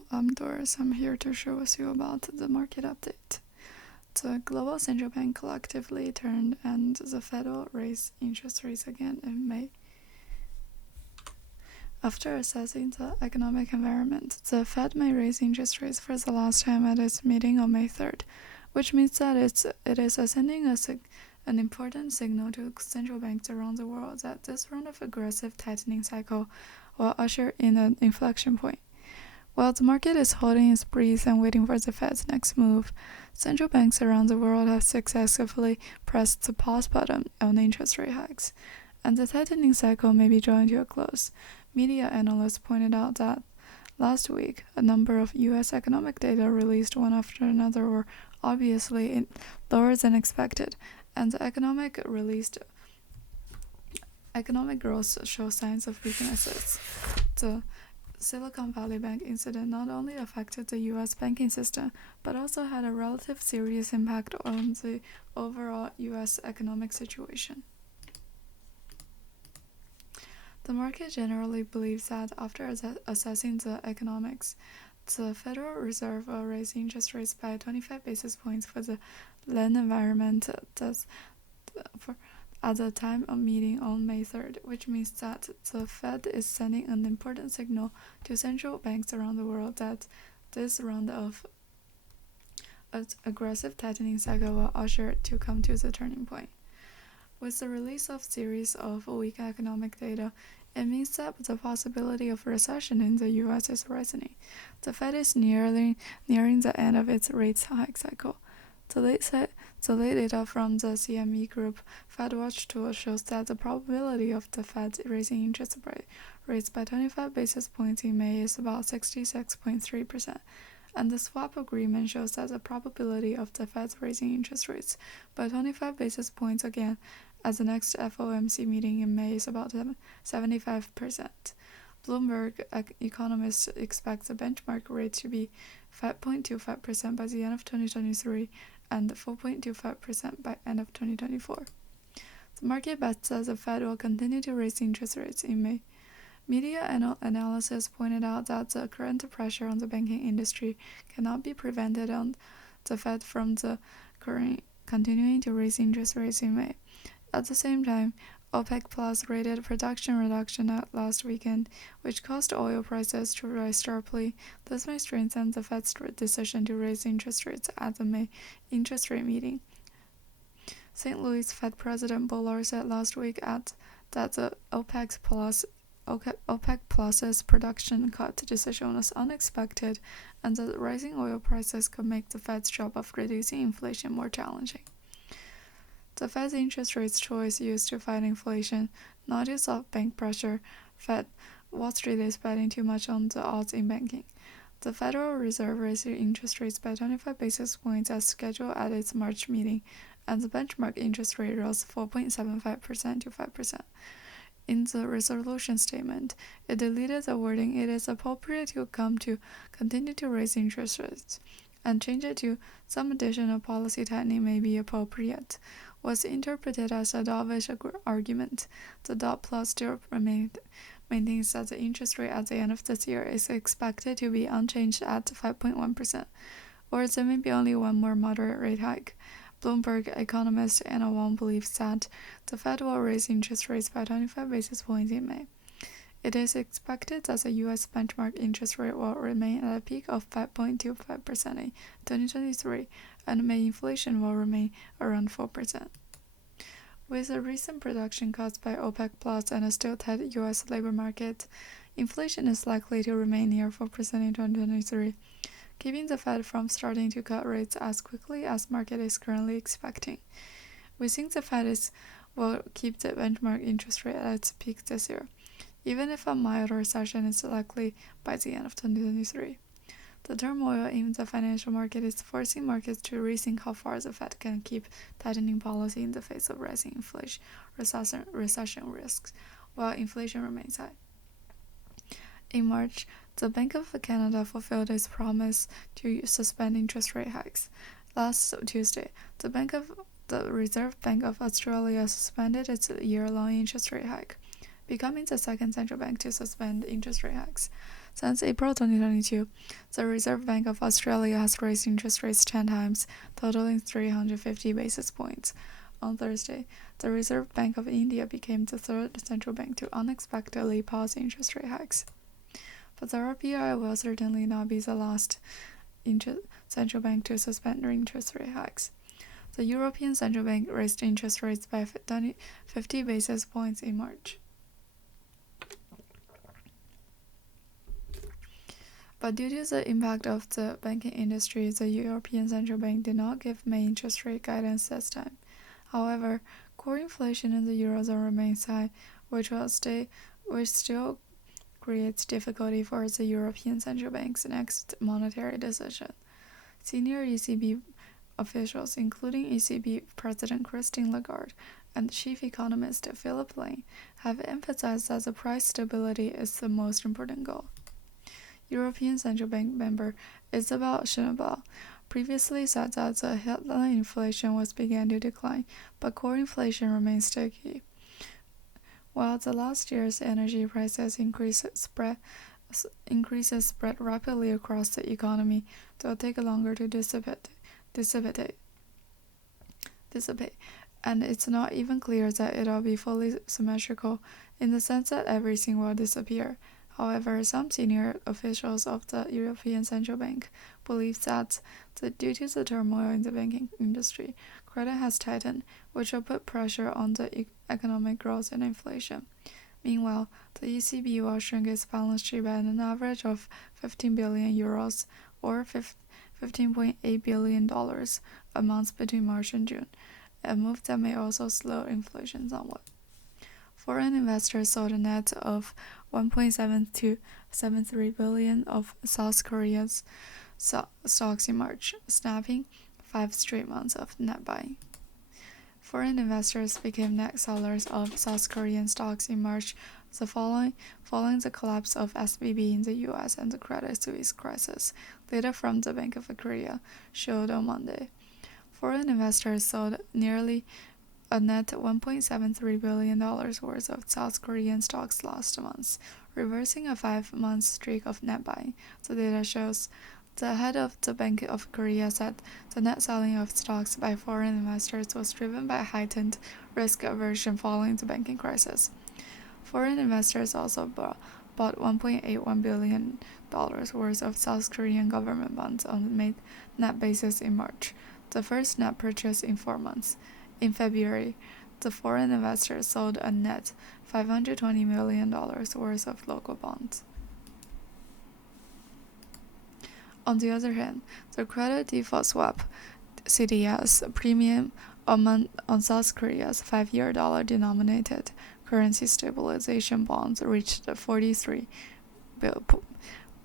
Hello, I'm Doris. I'm here to show you about the market update. The global central bank collectively turned and the Fed will raise interest rates again in May. After assessing the economic environment, the Fed may raise interest rates for the last time at its meeting on May 3rd, which means that it is sending an important signal to central banks around the world that this round of aggressive tightening cycle will usher in an inflection point. While the market is holding its breath and waiting for the Fed's next move, central banks around the world have successively pressed the pause button on interest rate hikes, and the tightening cycle may be drawing to a close. Media analysts pointed out that last week, a number of U.S. economic data released one after another were obviously lower than expected, and the economic growth shows signs of weaknesses. The Silicon Valley Bank incident not only affected the U.S. banking system, but also had a relative serious impact on the overall U.S. economic situation. The market generally believes that after assessing the economics, the Federal Reserve will raise interest rates by 25 basis points for the lend environment at the time of meeting on May 3rd, which means that the Fed is sending an important signal to central banks around the world that this round of aggressive tightening cycle will usher to come to the turning point. With the release of series of weak economic data, it means that the possibility of recession in the U.S. is rising. The Fed is nearing the end of its rate hike cycle. The late data from the CME Group FedWatch tool shows that the probability of the Fed raising interest rates by 25 basis points in May is about 66.3%, and the swap agreement shows that the probability of the Fed raising interest rates by 25 basis points again at the next FOMC meeting in May is about 75%. Bloomberg economists expect the benchmark rate to be 5.25% by the end of 2023 and 4.25% by end of 2024. The market bets that the Fed will continue to raise interest rates in May. Media analysis pointed out that the current pressure on the banking industry cannot be prevented on the Fed from continuing to raise interest rates in May. At the same time, OPEC Plus rated production reduction last weekend, which caused oil prices to rise sharply. This may strengthen the Fed's decision to raise interest rates at the May interest rate meeting. St. Louis Fed President Bullard said last week that the OPEC Plus's production cut decision was unexpected, and that rising oil prices could make the Fed's job of reducing inflation more challenging. The Fed's interest rates choice used to fight inflation, not to solve bank pressure. Wall Street is betting too much on the odds in banking. The Federal Reserve raised interest rates by 25 basis points as scheduled at its March meeting, and the benchmark interest rate rose 4.75% to 5%. In the resolution statement, it deleted the wording "it is appropriate to continue to raise interest rates," and changed it to "some additional policy tightening may be appropriate." Was interpreted as a dovish argument. The dot plus still maintains that the interest rate at the end of this year is expected to be unchanged at 5.1%, or there may be only one more moderate rate hike. Bloomberg economist Anna Wong believes that the Fed will raise interest rates by 25 basis points in May. It is expected that the U.S. benchmark interest rate will remain at a peak of 5.25% in 2023, and May inflation will remain around 4%. With the recent production cuts by OPEC Plus and a still tight U.S. labor market, inflation is likely to remain near 4% in 2023, keeping the Fed from starting to cut rates as quickly as market is currently expecting. We think the Fed will keep the benchmark interest rate at its peak this year, even if a mild recession is likely by the end of 2023. The turmoil in the financial market is forcing markets to rethink how far the Fed can keep tightening policy in the face of rising inflation, recession risks, while inflation remains high. In March, the Bank of Canada fulfilled its promise to suspend interest rate hikes. Last Tuesday, the Reserve Bank of Australia suspended its year-long interest rate hike, becoming the second central bank to suspend interest rate hikes. Since April 2022, the Reserve Bank of Australia has raised interest rates 10 times, totaling 350 basis points. On Thursday, the Reserve Bank of India became the third central bank to unexpectedly pause interest rate hikes. But the RBI will certainly not be the last central bank to suspend interest rate hikes. The European Central Bank raised interest rates by 50 basis points in March. But due to the impact of the banking industry, the European Central Bank did not give May interest rate guidance this time. However, core inflation in the Eurozone remains high, which still creates difficulty for the European Central Bank's next monetary decision. Senior ECB officials, including ECB President Christine Lagarde and Chief Economist Philip Lane, have emphasized that the price stability is the most important goal. European Central Bank member Isabel Schnabel previously said that the headline inflation was beginning to decline, but core inflation remains sticky. While the last year's energy prices increases spread rapidly across the economy, they'll take longer to dissipate, and it's not even clear that it'll be fully symmetrical in the sense that everything will disappear. However, some senior officials of the European Central Bank believe that due to the turmoil in the banking industry, credit has tightened, which will put pressure on the economic growth and inflation. Meanwhile, the ECB will shrink its balance sheet by an average of 15 billion euros or $15.8 billion a month between March and June, a move that may also slow inflation somewhat. Foreign investors sold a net of 1.73 billion of South Korea's stocks in March, snapping 5 straight months of net buying. Foreign investors became net sellers of South Korean stocks in March, following the collapse of SVB in the U.S. and the Credit Suisse crisis. Data from the Bank of Korea showed on Monday. Foreign investors sold nearly a net $1.73 billion worth of South Korean stocks last month, reversing a 5-month streak of net buying, the data shows. The head of the Bank of Korea said the net selling of stocks by foreign investors was driven by heightened risk aversion following the banking crisis. Foreign investors also bought $1.81 billion worth of South Korean government bonds on a net basis in March, the first net purchase in 4 months. In February, the foreign investors sold a net $520 million worth of local bonds. On the other hand, the credit default swap (CDS) premium on South Korea's 5-year dollar-denominated currency stabilization bonds reached 43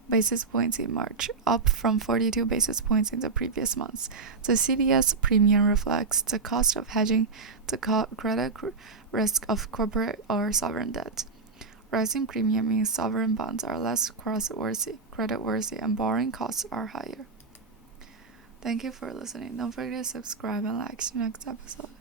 basis points in March, up from 42 basis points in the previous months. The CDS premium reflects the cost of hedging the credit risk of corporate or sovereign debt. Rising premium means sovereign bonds are less creditworthy, and borrowing costs are higher. Thank you for listening. Don't forget to subscribe and like. See you next episode.